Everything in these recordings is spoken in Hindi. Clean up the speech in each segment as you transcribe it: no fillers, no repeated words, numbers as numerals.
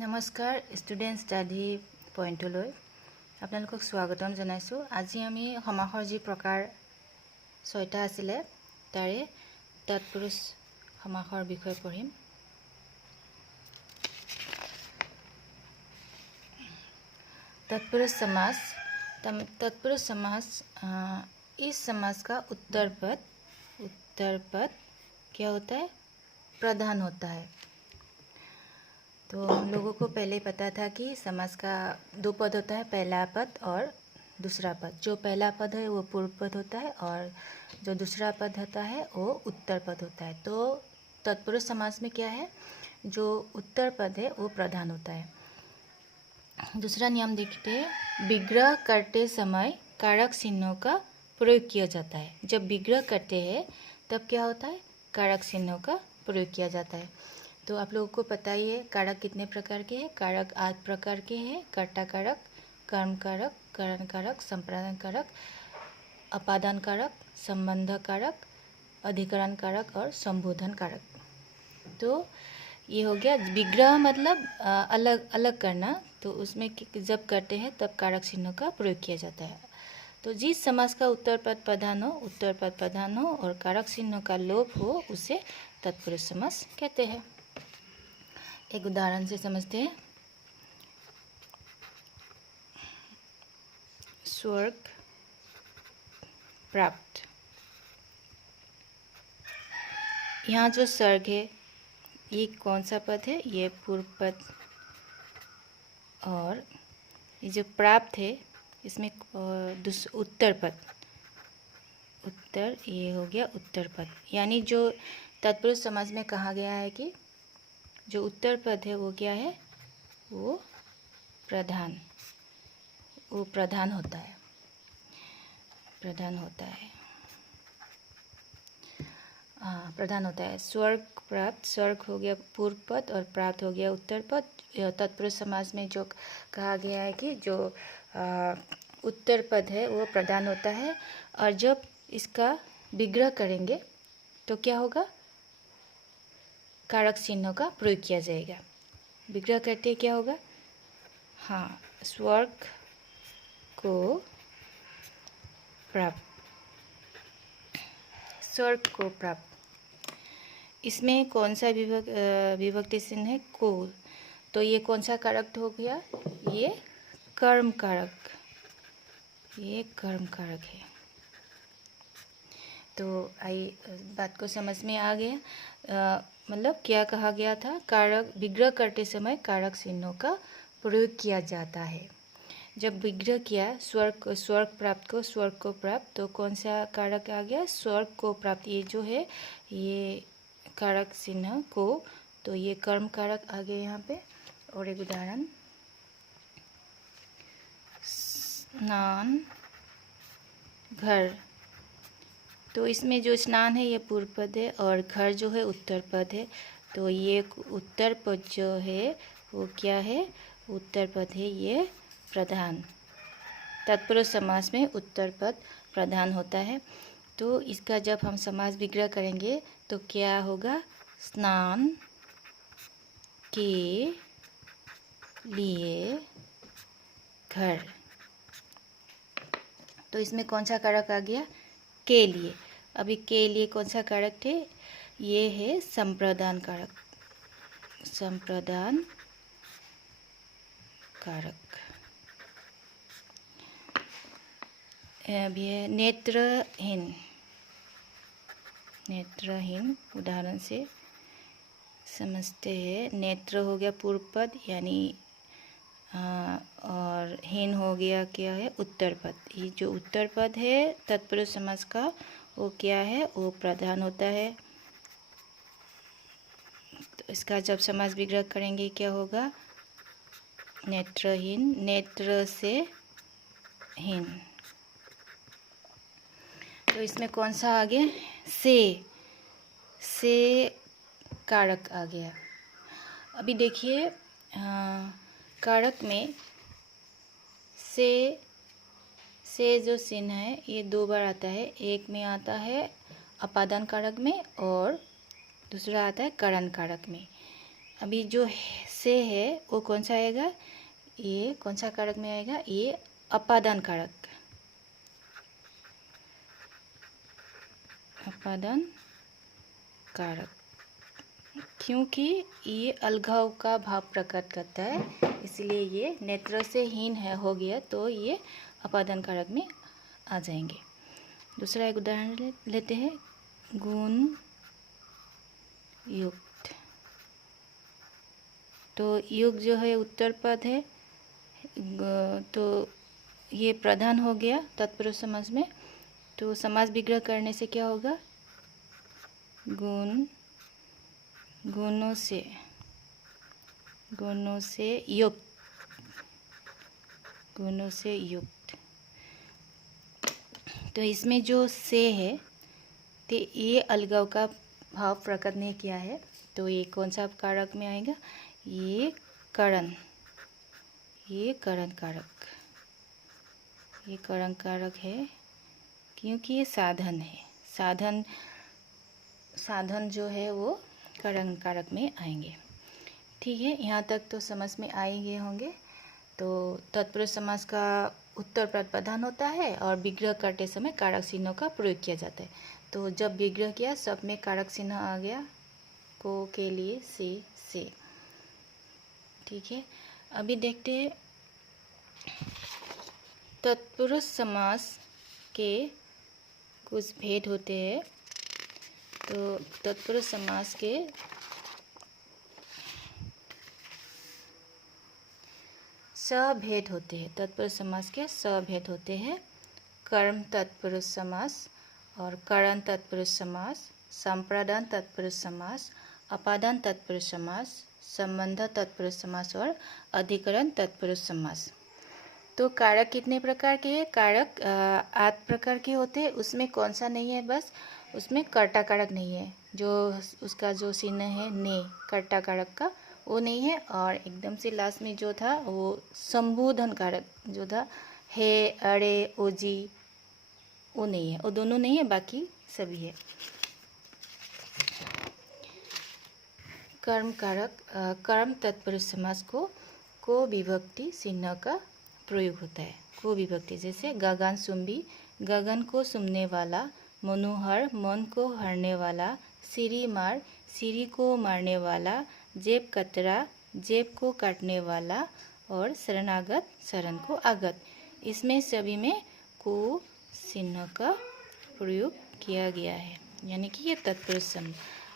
নমস্কাৰ ষ্টুডেণ্ট ষ্টাডি পইণ্টলৈ আপোনালোকক স্বাগতম জনাইছোঁ। আজি আমি সমাসৰ যি প্ৰকাৰ 6টা আছিলে তাৰে তৎপুৰুষ সমাসৰ বিষয়ে পঢ়িম। तत्पुरुष समास इस समास का उत्तर पद क्या होता है? प्रधान होता है। तो हम लोगों को पहले पता था कि समास का दो पद होता है, पहला पद और दूसरा पद। जो पहला पद है वो पूर्व पद होता है और जो दूसरा पद होता है वो उत्तर पद होता है। तो तत्पुरुष समास में क्या है, जो उत्तर पद है वो प्रधान होता है। दूसरा नियम देखते हैं, विग्रह करते समय कारक चिन्हों का प्रयोग किया जाता है। जब विग्रह करते हैं तब क्या होता है, कारक चिन्हों का प्रयोग किया जाता है। तो आप लोगों को पता ही है कारक कितने प्रकार के हैं। कारक 8 प्रकार के हैं, कर्ता कारक, कर्म कारक, करण कारक, संप्रदान कारक, अपादान कारक, संबंध कारक, अधिकरण कारक और संबोधन कारक। तो ये हो गया विग्रह, मतलब अलग अलग करना। तो उसमें जब करते हैं तब कारक चिन्हों का प्रयोग किया जाता है। तो जिस समास का उत्तर पद प्रधान हो और कारक चिन्हों का लोप हो उसे तत्पुरुष समास कहते हैं। एक उदाहरण से समझते हैं। स्वर्ग प्राप्त। यहाँ जो स्वर्ग है ये कौन सा पद है? ये पूर्व पद। और ये जो प्राप्त है इसमें उत्तर पद, उत्तर, ये हो गया उत्तर पद। यानी जो तत्पुरुष समास में कहा गया है कि जो उत्तर पद है वो क्या है, वो प्रधान होता है, प्रधान होता है। स्वर्ग प्राप्त, स्वर्ग हो गया पूर्व पद और प्राप्त हो गया उत्तर पद। तत्पुरुष समास में जो कहा गया है कि जो उत्तर पद है वो प्रधान होता है और जब इसका विग्रह करेंगे तो क्या होगा, कारक चिन्हों का प्रयोग किया जाएगा। विग्रह करते क्या होगा, हाँ, स्वर्ग को प्राप्त, स्वर्ग को प्राप्त। इसमें कौन सा विभक्ति चिन्ह है, को। तो ये कौन सा कारक हो गया, ये कर्म कारक, ये कर्म कारक है। तो आई बात को समझ में आ गया। मतलब क्या कहा गया था, कारक विग्रह करते समय कारक चिन्हों का प्रयोग किया जाता है। जब विग्रह किया स्वर्ग प्राप्त को, स्वर्ग को प्राप्त, तो कौन सा कारक आ गया, स्वर्ग को प्राप्त। ये जो है ये कारक चिन्ह को, तो ये कर्म कारक आ गए यहाँ पे। और एक उदाहरण, स्नान घर। तो इसमें जो स्नान है ये पूर्व पद है और घर जो है उत्तर पद है। तो ये उत्तर पद जो है वो क्या है, उत्तर पद है ये प्रधान। तत्पुरुष समास में उत्तर पद प्रधान होता है। तो इसका जब हम समास विग्रह करेंगे तो क्या होगा, स्नान के लिए घर। तो इसमें कौन सा कारक आ गया, के लिए। अभी के लिए कौन सा कारक थे, ये है संप्रदान कारक, संप्रदान कारक। अभी है नेत्रहीन, नेत्रहीन उदाहरण से समझते हैं। नेत्र हो गया पूर्व पद यानी और हीन हो गया क्या है, उत्तर पद। ये जो उत्तर पद है तत्पुरुष समास का वो क्या है, वो प्रधान होता है। तो इसका जब समास विग्रह करेंगे क्या होगा, नेत्रहीन, नेत्र से हीन। तो इसमें कौन सा आ गया, से कारक आ गया। अभी देखिए कारक में से जो चिन्ह है ये 2 बार आता है। एक में आता है अपादान कारक में और दूसरा आता है करण कारक में। अभी जो से है वो कौन सा आएगा, ये कौन सा कारक में आएगा, ये अपादान कारक, अपादान कारक, क्योंकि ये अलगाव का भाव प्रकट करता है, इसलिए ये नेत्र से हीन है हो गया, तो ये अपादान कारक में आ जाएंगे। दूसरा एक उदाहरण लेते हैं, गुण युक्त। तो युग जो है उत्तर पद है, तो ये प्रधान हो गया तत्पुरुष समास में। तो समास विग्रह करने से क्या होगा, गुणों से युक्त, गुणों से युक्त। तो इसमें जो से है तो ये अलगाव का भाव प्रकट नहीं किया है, तो ये कौन सा कारक में आएगा, ये करण कारक, ये करण कारक है, क्योंकि ये साधन है, साधन जो है वो करण कारक में आएंगे। ठीक है, यहाँ तक तो समझ में आ ही गए होंगे। तो तत्पुरुष समास का उत्तर पद प्रधान होता है और विग्रह करते समय कारक चिन्हों का प्रयोग किया जाता है। तो जब विग्रह किया सब में कारक चिन्ह आ गया, को, के लिए, से। ठीक है, अभी देखते हैं तत्पुरुष समास के कुछ भेद होते हैं। तो तत्पुरुष समास के सभेद होते हैं, तत्पुरुष समास के सभेद होते हैं, कर्म तत्पुरुष समास और करण तत्पुरुष समास, संप्रदान तत्पुरुष समास, अपादान तत्पुरुष समास, संबंध तत्पुरुष समास और अधिकरण तत्पुरुष समास। तो कारक कितने प्रकार के हैं, कारक 8 प्रकार के होते हैं। उसमें कौन सा नहीं है, बस उसमें कर्ता कारक नहीं है, जो उसका जो चिन्ह है ने, कर्ता कारक का वो नहीं है। और एकदम से लास्ट में जो था वो संबोधन कारक जो था, है, अरे, ओजी, वो नहीं है, वो दोनों नहीं है, बाकी सभी है। कर्म कारक, कर्म तत्पुरुष समास को विभक्ति चिन्ह का प्रयोग होता है, को विभक्ति, जैसे गगन सुम्बी, गगन को सुमने वाला, मनोहर, मन को हरने वाला, सिरी मार, सिरी को मारने वाला, जेब कतरा, जेब को काटने वाला, और शरणागत, शरण को आगत। इसमें सभी में को चिन्ह का प्रयोग किया गया है, यानी कि ये तत्पुरुष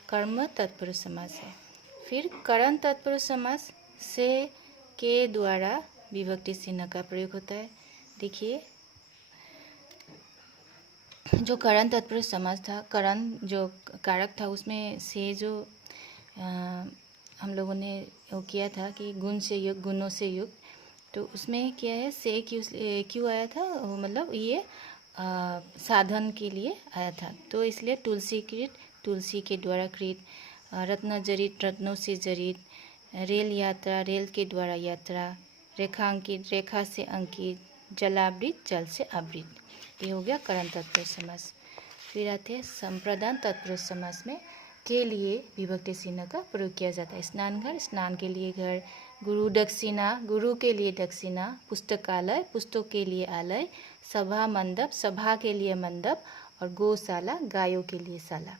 कर्म तत्पुरुष समास है। फिर करण तत्पुरुष समास से के द्वारा विभक्ति चिन्ह का प्रयोग होता है। देखिए, जो करण तत्पुरुष समास था, करण जो कारक था उसमें से जो हम लोगों ने वो किया था कि गुण से युक्त, गुणों से युक्त, तो उसमें क्या है, से क्यों आया था, मतलब ये साधन के लिए आया था। तो इसलिए तुलसी कृत, तुलसी के द्वारा कृत, रत्न जरित, रत्नों से जरित, रेल यात्रा, रेल के द्वारा यात्रा, रेखांकित, रेखा से अंकित, जलावृत, जल से आवृत। ये हो गया करण तत्पुरुष समास। फिर आते हैं संप्रदान तत्पुरुष समास में के लिए विभक्ति चिन्ह का प्रयोग किया जाता है। स्नान घर, स्नान के लिए घर, गुरु दक्षिणा, गुरु के लिए दक्षिणा, पुस्तकालय, पुस्तक के लिए आलय, सभा मंडप, सभा के लिए मंडप, और गौशाला, गायों के लिए शाला।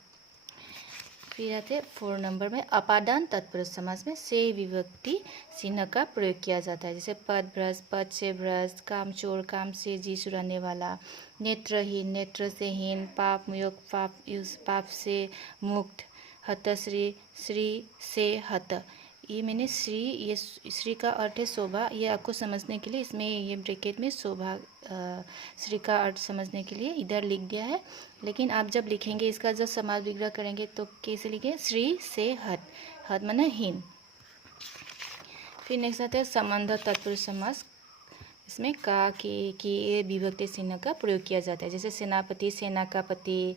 फिर आते 4 नंबर में अपादान तत्पुरुष समास में से विभक्ति चिन्ह का प्रयोग किया जाता है, जैसे पद भ्रष्ट, पद से भ्रष्ट, काम चोर, काम से जी चुराने वाला, नेत्रहीन, नेत्र से हीन, पाप मुक्त, पाप से मुक्त, हतश्री, श्री से हत। ये मैंने श्री, ये श्री का अर्थ है शोभा, ये आपको समझने के लिए इसमें ये ब्रैकेट में शोभा श्री का अर्थ समझने के लिए इधर लिख दिया है। लेकिन आप जब लिखेंगे इसका जब समास विग्रह करेंगे तो कैसे लिखें, श्री से हत, हत माने हीन। फिर नेक्स्ट आता है संबंध तत्पुरुष समास। इसमें का, के विभक्ति चिन्ह का प्रयोग किया जाता है, जैसे सेनापति, सेना का पति,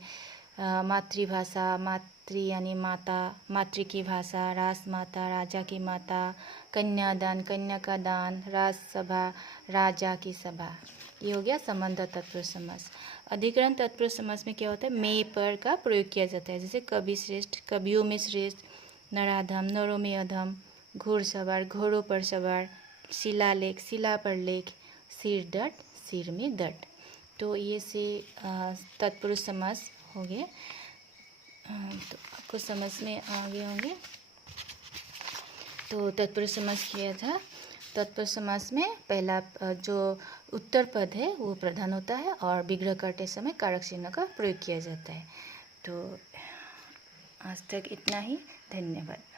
मातृभाषा, मातृ यानी माता, मातृ की भाषा, राजमाता, राजा की माता, कन्यादान, कन्या का दान, राजसभा, राजा की सभा। ये हो गया संबंध तत्पुरुष समास। अधिकरण तत्पुरुष समास में क्या होता है, में पर का प्रयोग किया जाता है, जैसे कवि श्रेष्ठ, कवियों में श्रेष्ठ, नराधम, नरों में अधम, घुड़सवार, घोड़ों पर सवार, शिलालेख, शिला पर लेख, सिर डट, सिर में दट। तो ये से तत्पुरुष समास हो गए। तो आपको समझ में आ गए होंगे। तो तत्पुरुष समास किया था। तत्पुरुष समास में पहला जो उत्तर पद है वो प्रधान होता है और विग्रह करते समय कारक चिन्ह का प्रयोग किया जाता है। तो आज तक इतना ही। धन्यवाद।